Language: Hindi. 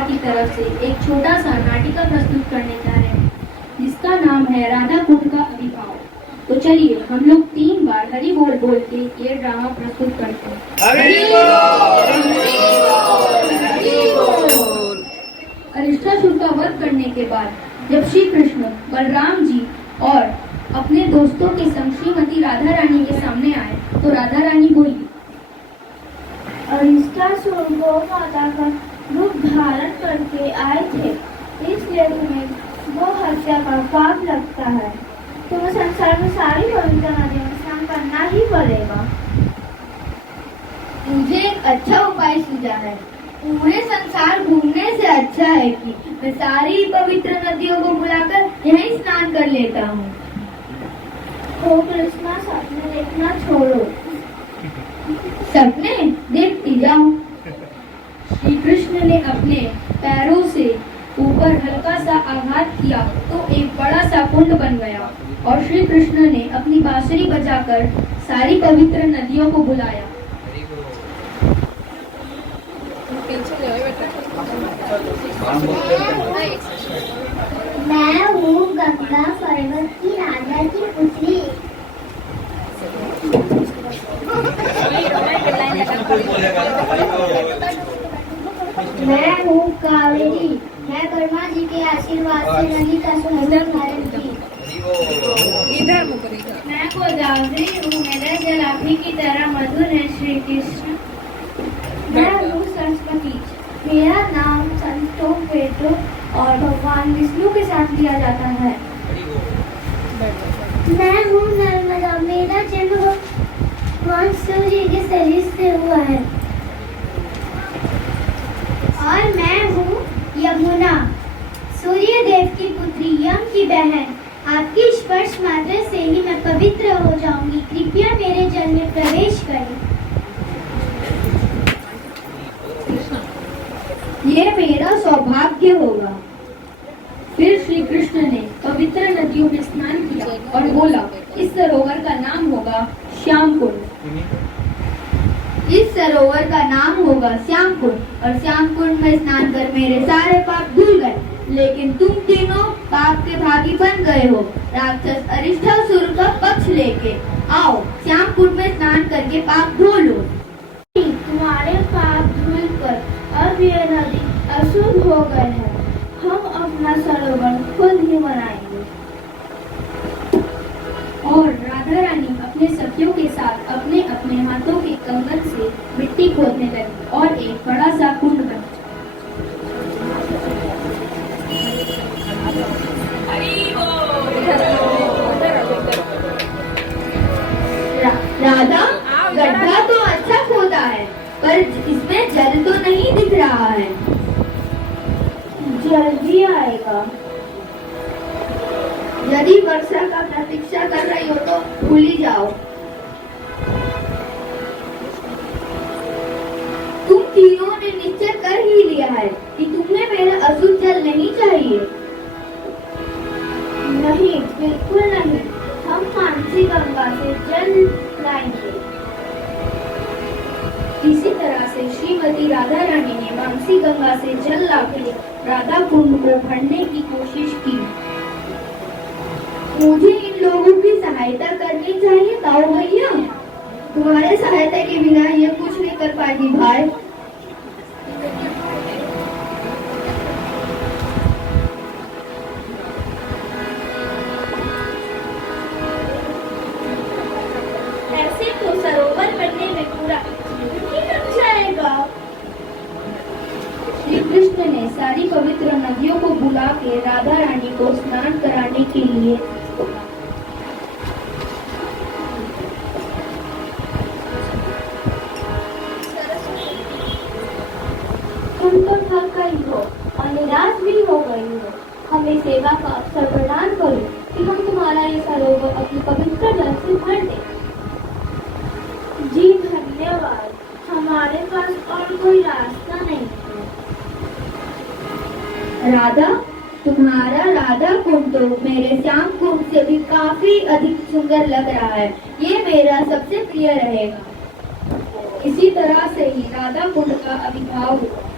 की तरफ से एक छोटा सा नाटिका प्रस्तुत करने जा रहे हैं जिसका नाम है राधा कुंड का अभिभाव। तो चलिए हम लोग 3 बार हरि बोल बोल के ये ड्रामा प्रस्तुत करते हैं। अरिष्टासुर का वध करने के बाद जब श्री कृष्ण बलराम जी और अपने दोस्तों के संग श्रीमती राधा रानी के सामने आए तो राधा रानी बोली, अरिष्टासुर गौ माता का रूप धारण करके आए थे, इसलिए तुम्हें गौ हत्या का पाप लगता है। तुम्हें संसार में सारी पवित्र नदियों में स्नान करना ही पड़ेगा। मुझे एक अच्छा उपाय सूझा है। पूरे संसार घूमने से अच्छा है कि मैं सारी पवित्र नदियों को बुलाकर यहीं स्नान कर लेता हूँ। ओ कृष्णा, सपने देखना छोड़ो। सपने देखती जाऊं। श्री कृष्ण ने अपने पैरों से ऊपर हल्का सा आघात किया तो एक बड़ा सा कुंड बन गया और श्री कृष्ण ने अपनी बांसुरी बजाकर सारी पवित्र नदियों को बुलाया। मैं हूँ गंगा पर्वत की राजा की पुत्री। मैं हूँ कावेरी। मैं ब्रह्मा जी के आशीर्वाद से नदी का सुंदर धारण की। मैं गोदावरी हूँ, मेरा जल आप ही की तरह मधुर है श्री कृष्ण। मैं हूँ सरस्वती। मेरा नाम संतों, वेदों और भगवान विष्णु के साथ लिया जाता है। मैं हूँ नर्मदा। मेरा जन्म भगवान सूर्य के शरीर से हुआ है। और मैं हूँ यमुना, सूर्य देव की पुत्री, यम की बहन। आपकी स्पर्श मात्र से ही मैं पवित्र हो जाऊंगी। कृपया मेरे जल में प्रवेश करें। ये मेरा सौभाग्य होगा। फिर श्री कृष्ण ने पवित्र नदियों में स्नान किया और बोला, इस सरोवर का नाम होगा श्याम कुंड। इस सरोवर का नाम होगा श्याम कुंड और श्याम कुंड में स्नान कर मेरे सारे पाप धुल गए। लेकिन तुम तीनों पाप के भागी बन गए हो। राक्षस अरिष्टासुर का पक्ष लेके आओ, श्याम कुंड में स्नान करके पाप धो लो। तुम्हारे पाप धुल कर अब ये नदी अशुद्ध हो गए हैं। हम अपना सरोवर खुद ही बनाएंगे। और राधा रानी अपने सखियों के साथ अपने अपने हाथों के कंगन से मिट्टी खोदने लगी और एक बड़ा सा कुंड बना। राधा, गड्ढा तो अच्छा खोदा है पर इसमें जल तो नहीं दिख रहा है। जल्दी आएगा। यदि वर्षा का प्रतीक्षा कर रही हो तो भूल ही जाओ। तुम तीनों ने निश्चय कर ही लिया है कि तुम्हें मेरा अशुद्ध जल नहीं चाहिए। नहीं, बिल्कुल नहीं। हम मानसी गंगा से जल लाएंगे। इसी तरह से श्रीमती राधा रानी ने मानसी गंगा से जल लाकर राधा कुंड को भरने की कोशिश की। मुझे इन लोगों की सहायता करनी चाहिए ताऊ भैया। तुम्हारे सहायता के बिना ये कुछ नहीं कर पाएगी भाई। ऐसे तो सरोवर बनने में पूरा नहीं लग जाएगा। श्री कृष्ण ने सारी पवित्र नदियों को बुला के राधा रानी को स्नान कराने के लिए तुम तो थक गई हो और निराश भी हो गई हो। हमें सेवा का अवसर प्रदान करो कि हम तुम्हारा ये सरोवर अपनी पवित्र जल से भर दें। जी धन्यवाद। हमारे पास और कोई रास्ता नहीं है। राधा, तुम्हारा राधा कुंड तो मेरे श्याम कुंड से भी काफी अधिक सुंदर लग रहा है। ये मेरा सबसे प्रिय रहेगा। इसी तरह से ही राधा कुंड का आविर्भाव हुआ।